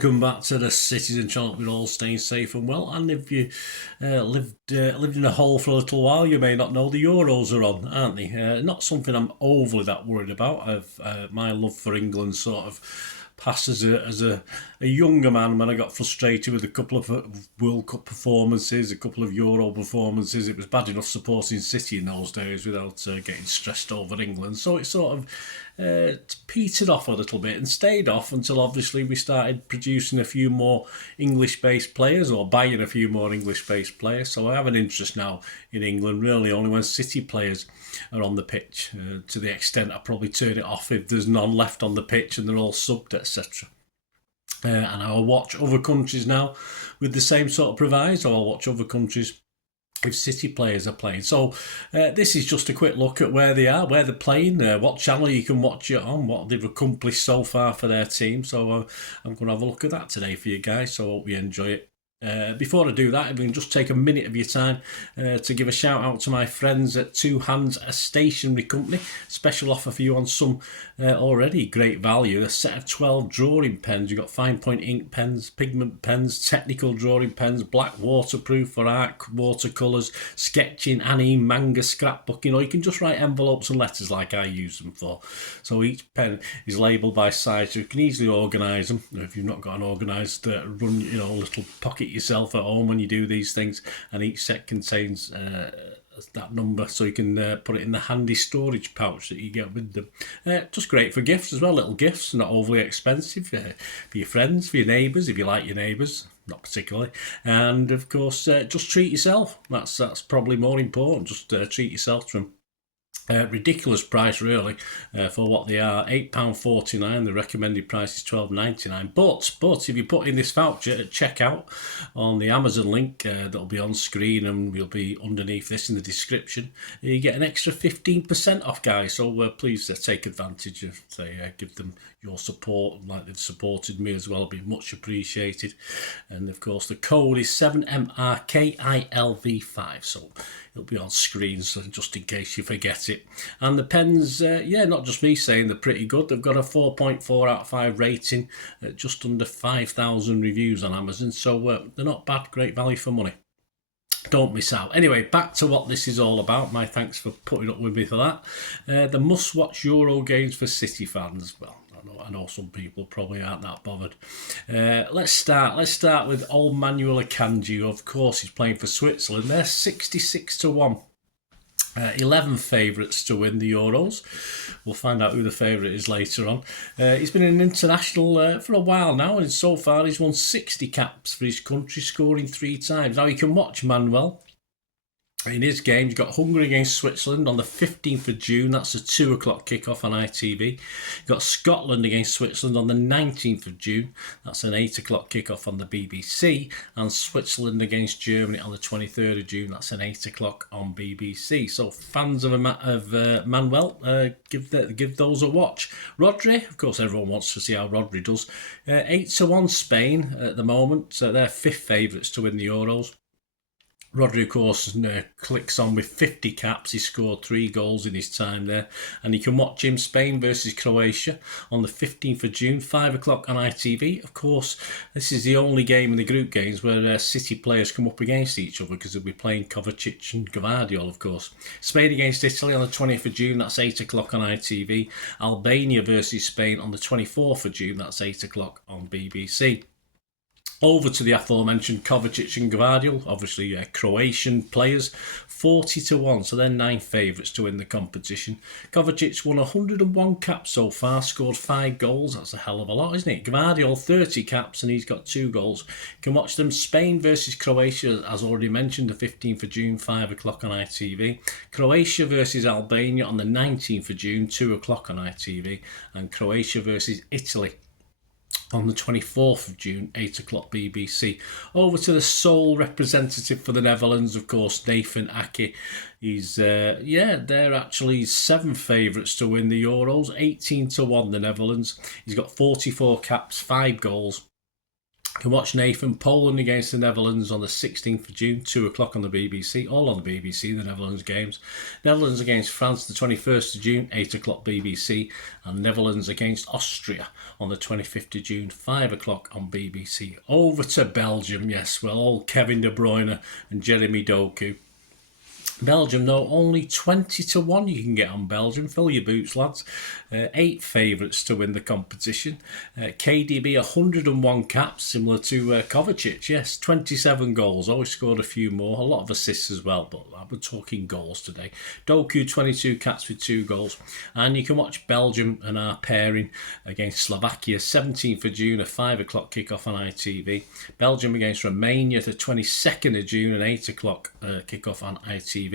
Welcome back to the Citizen channel. We're all staying safe and well. And if you lived in a hole for a little while, you may not know the Euros are on, aren't they? Not something I'm overly that worried about. My love for England sort of passed as a younger man when I got frustrated with a couple of World Cup performances, a couple of Euro performances. It was bad enough supporting City in those days without getting stressed over England. So it sort of petered off a little bit and stayed off until obviously we started producing a few more English-based players or buying a few more English-based players. So I have an interest now in England really only when City players are on the pitch, to the extent I probably turn it off if there's none left on the pitch and they're all subbed, etc. And I'll watch other countries now with the same sort of proviso. I'll watch other countries if City players are playing. So this is just a quick look at where they are, where they're playing, what channel you can watch it on, what they've accomplished so far for their team. So I'm going to have a look at that today for you guys, so I hope you enjoy it. Before I do that, if we can just take a minute of your time to give a shout out to my friends at TWOHANDS, a stationery company. Special offer for you on some already great value. A set of 12 drawing pens. You've got fine point ink pens, pigment pens, technical drawing pens, black waterproof for art, watercolours, sketching, anime, manga, scrapbooking, or you can just write envelopes and letters like I use them for. So each pen is labelled by size, so you can easily organise them. If you've not got an organised little pocket yourself at home when you do these things, and each set contains that number, so you can put it in the handy storage pouch that you get with them. Just great for gifts as well, little gifts, not overly expensive, for your friends, for your neighbours, if you like your neighbours, not particularly. And of course, just treat yourself. That's probably more important. Just treat yourself to them. Ridiculous price really for what they are. £8.49. The recommended price is £12.99. But if you put in this voucher at checkout on the Amazon link that'll be on screen and will be underneath this in the description, you get an extra 15% off, guys. So please take advantage of, give them your support like they've supported me as well. It'll be much appreciated. And of course the code is 7MRKILV5. So it'll be on screen, so just in case you forget it. And the pens, not just me saying they're pretty good. They've got a 4.4 out of 5 rating, just under 5,000 reviews on Amazon. So they're not bad, great value for money. Don't miss out. Anyway, back to what this is all about. My thanks for putting up with me for that. The must-watch Euro games for City fans. Well, I know some people probably aren't that bothered. Let's start with old Manuel Akanji. Of course, he's playing for Switzerland. They're 66-1. 11 favourites to win the Euros. We'll find out who the favourite is later on. He's been an international for a while now, and so far he's won 60 caps for his country, scoring 3 times. Now you can watch Manuel in his game. He's got Hungary against Switzerland on the 15th of June. That's a 2 o'clock kickoff on ITV. You've got Scotland against Switzerland on the 19th of June. That's an 8 o'clock kickoff on the BBC. And Switzerland against Germany on the 23rd of June. That's an 8 o'clock on BBC. So fans of Manuel, give those a watch. Rodri, of course, everyone wants to see how Rodri does. 8-1 Spain at the moment. They're 5th favourites to win the Euros. Rodri, of course, clicks on with 50 caps. He scored 3 goals in his time there. And you can watch him, Spain versus Croatia, on the 15th of June, 5 o'clock on ITV. Of course, this is the only game in the group games where City players come up against each other, because they'll be playing Kovacic and Gvardiol, of course. Spain against Italy on the 20th of June, that's 8 o'clock on ITV. Albania versus Spain on the 24th of June, that's 8 o'clock on BBC. Over to the aforementioned Kovacic and Gvardiol, obviously Croatian players, 40-1, so they're 9 favourites to win the competition. Kovacic won 101 caps so far, scored 5 goals, that's a hell of a lot, isn't it? Gvardiol, 30 caps, and he's got 2 goals. You can watch them, Spain versus Croatia, as already mentioned, the 15th of June, 5 o'clock on ITV. Croatia versus Albania on the 19th of June, 2 o'clock on ITV. And Croatia versus Italy on the 24th of June, 8 o'clock BBC. Over to the sole representative for the Netherlands, of course, Nathan Ake. He's, they're actually 7 favourites to win the Euros, 18-1 the Netherlands. He's got 44 caps, 5 goals. You can watch Nathan Poland against the Netherlands on the 16th of June, 2 o'clock on the BBC, all on the BBC, the Netherlands games. Netherlands against France the 21st of June, 8 o'clock BBC, and Netherlands against Austria on the 25th of June, 5 o'clock on BBC. Over to Belgium, yes, well, old Kevin De Bruyne and Jeremy Doku. Belgium, though, only 20 to 1 you can get on Belgium. Fill your boots, lads. 8 favourites to win the competition. KDB, 101 caps, similar to Kovacic. Yes, 27 goals. Always scored a few more. A lot of assists as well, but we're talking goals today. Doku, 22 caps with 2 goals. And you can watch Belgium and our pairing against Slovakia, 17th of June, a 5 o'clock kickoff on ITV. Belgium against Romania, the 22nd of June, an 8 o'clock kickoff on ITV.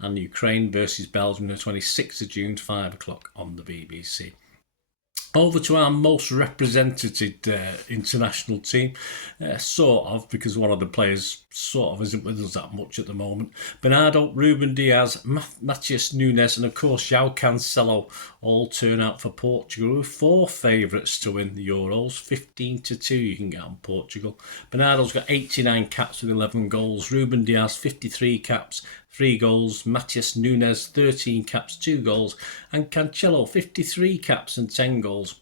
And Ukraine versus Belgium, the 26th of June, 5 o'clock on the BBC. Over to our most represented international team, sort of, because one of the players sort of isn't with us that much at the moment. Bernardo, Ruben Diaz, Matheus Nunes, and of course João Cancelo all turn out for Portugal, with 4 favourites to win the Euros. 15 to 2 you can get on Portugal. Bernardo's got 89 caps with 11 goals. Ruben Diaz, 53 caps, 3 goals. Matheus Nunes, 13 caps, 2 goals. And Cancelo, 53 caps and 10 goals.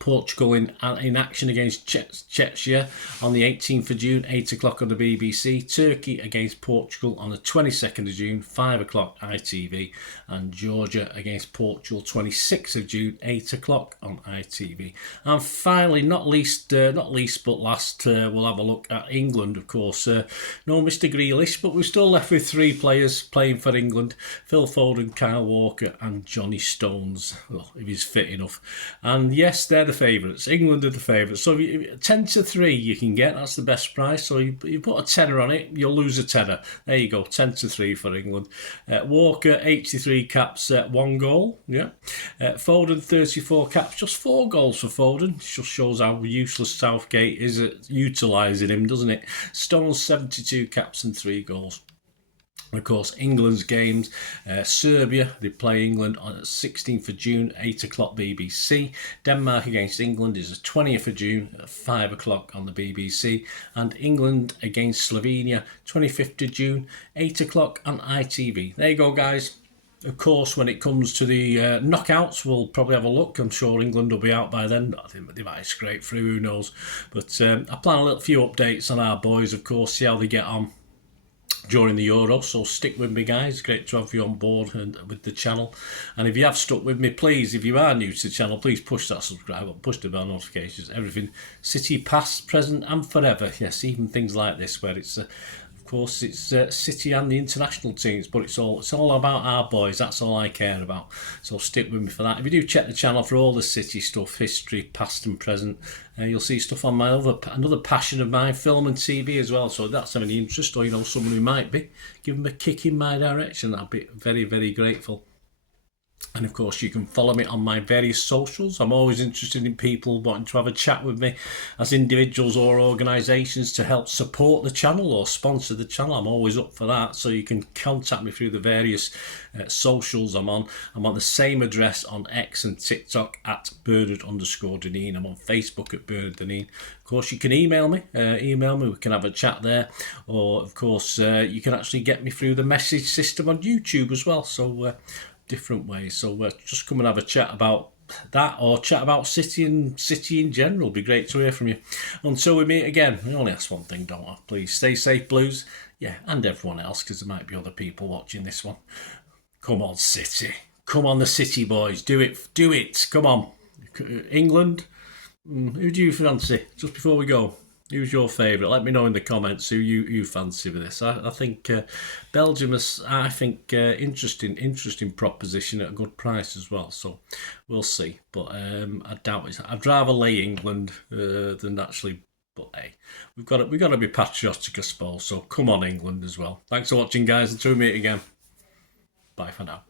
Portugal in action against Czechia on the 18th of June, 8 o'clock on the BBC. Turkey against Portugal on the 22nd of June, 5 o'clock ITV. And Georgia against Portugal, 26th of June, 8 o'clock on ITV. And finally, not least but last, we'll have a look at England, of course. No Mr. Grealish, but we're still left with 3 players playing for England. Phil Foden, Kyle Walker and Johnny Stones, well, if he's fit enough. And yes, they're the favourites. England are the favourites. So 10 to 3 you can get. That's the best price. So you put a tenner on it, you'll lose a tenner. There you go. 10 to 3 for England. Walker, 83 caps, 1 goal. Yeah. Foden, 34 caps, just 4 goals for Foden. It just shows how useless Southgate is at utilising him, doesn't it? Stones, 72 caps and 3 goals. Of course, England's games, Serbia, they play England on the 16th of June, 8 o'clock BBC. Denmark against England is the 20th of June at 5 o'clock on the BBC. And England against Slovenia, 25th of June, 8 o'clock on ITV. There you go, guys. Of course, when it comes to the knockouts, we'll probably have a look. I'm sure England will be out by then. I think they might scrape through, who knows. But I plan a few updates on our boys, of course, see how they get on during the Euro, so stick with me, guys. Great to have you on board and with the channel. And if you have stuck with me, please, if you are new to the channel, please push that subscribe button, push the bell notifications, everything. City past, present and forever. Yes, even things like this where it's of course it's City and the international teams, but it's all about our boys. That's all I care about. So stick with me for that. If you do check the channel for all the City stuff, history, past and present, you'll see stuff on my another passion of mine, film and TV as well. So if that's of any interest, or someone who might be, give them a kick in my direction. I'll be very, very grateful. And of course, you can follow me on my various socials. I'm always interested in people wanting to have a chat with me as individuals or organisations to help support the channel or sponsor the channel. I'm always up for that. So you can contact me through the various socials I'm on. I'm on the same address on X and TikTok at Bernard_Deneen. I'm on Facebook at Bernard Deneen. Of course, you can email me. We can have a chat there. Or, of course, you can actually get me through the message system on YouTube as well. So, different ways. So just come and have a chat about that, or chat about City in general. It'd be great to hear from you. Until we meet again, I only ask one thing, don't I? Please stay safe, Blues. Yeah, and everyone else, because there might be other people watching this one. Come on, City. Come on, the City boys. Do it. Come on. England, who do you fancy? Just before we go, who's your favourite? Let me know in the comments who you fancy with this. I think Belgium is, interesting proposition at a good price as well. So we'll see. But I doubt it. I'd rather lay England than actually. But hey, we've got to be patriotic, I suppose. So come on, England as well. Thanks for watching, guys. Until we meet again. Bye for now.